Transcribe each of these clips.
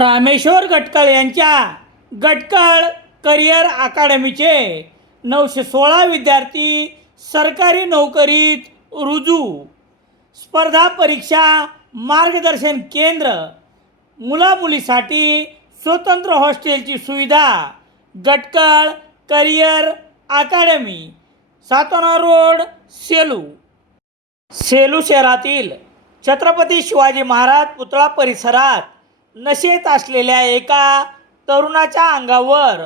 रामेश्वर गटकळ यांच्या गटकळ करिअर अकादमीचे 916 विद्यार्थी सरकारी नोकरीत रुजू. स्पर्धा परीक्षा मार्गदर्शन केंद्र, मुलामुलीसाठी स्वतंत्र हॉस्टेलची सुविधा. गटकळ करिअर अकादमी, सातोना रोड, सेलू. सेलू शहरातील छत्रपती शिवाजी महाराज पुतळा परिसरात नशेत असलेल्या एका तरुणाच्या अंगावर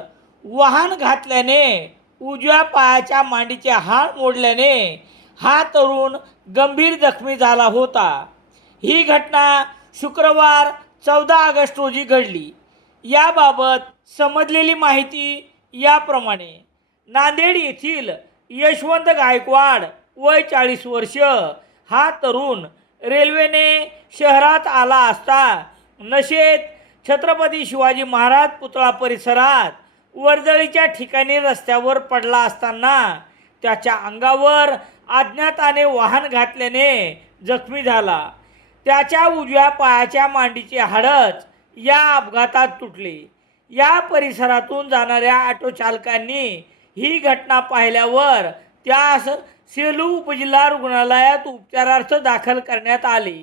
वाहन घातल्याने उजव्या पायाच्या मांडीचे हाड मोडल्याने हा तरुण गंभीर जखमी झाला होता. ही घटना शुक्रवार 14 ऑगस्ट रोजी घडली. याबाबत समजलेली माहिती याप्रमाणे. नांदेड येथील यशवंत गायकवाड वय 40 वर्ष हा तरुण रेल्वेने शहरात आला असता नशेत छत्रपती शिवाजी महाराज पुतळा परिसरात वर्दळीच्या ठिकाणी रस्त्यावर पडला असताना त्याच्या अंगावर अज्ञाताने वाहन घातल्याने जखमी झाला. त्याच्या उजव्या पायाच्या मांडीचे हाडच या अपघातात तुटले. या परिसरातून जाणाऱ्या ऑटो चालकांनी ही घटना पाहिल्यावर त्यास सेलू उपजिल्हा रुग्णालयात उपचारार्थ दाखल करण्यात आले.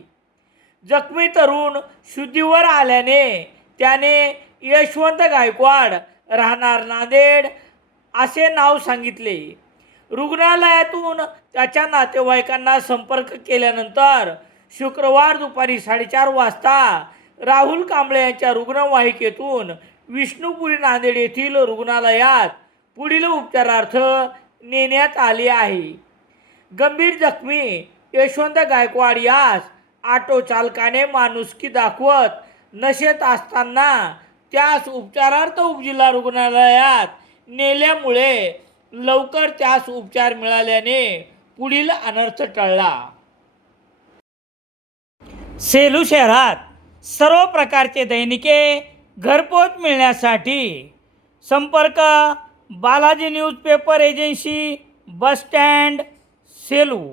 जखमी तरुण शुद्धीवर आल्याने त्याने यशवंत गायकवाड राहणार नांदेड असे नाव सांगितले. रुग्णालयातून त्याच्या नातेवाईकांना संपर्क केल्यानंतर शुक्रवार दुपारी 4:30 वाजता राहुल कांबळे यांच्या रुग्णवाहिकेतून विष्णुपुरी नांदेड येथील रुग्णालयात पुढील उपचारार्थ नेण्यात आले आहे. गंभीर जखमी यशवंत गायकवाड यास ऑटो चालकाने माणुसकी दाखवत नशेत असताना त्यास उपचारार्थ उपजिल्हा रुग्णालयात नेल्यामुळे लवकर त्यास उपचार मिळाल्याने पुढील अनर्थ टळला. सेलू शहरात सर्व प्रकारचे दैनिके घरपोच मिळण्यासाठी संपर्क Balaji newspaper agency, bus stand, Selu.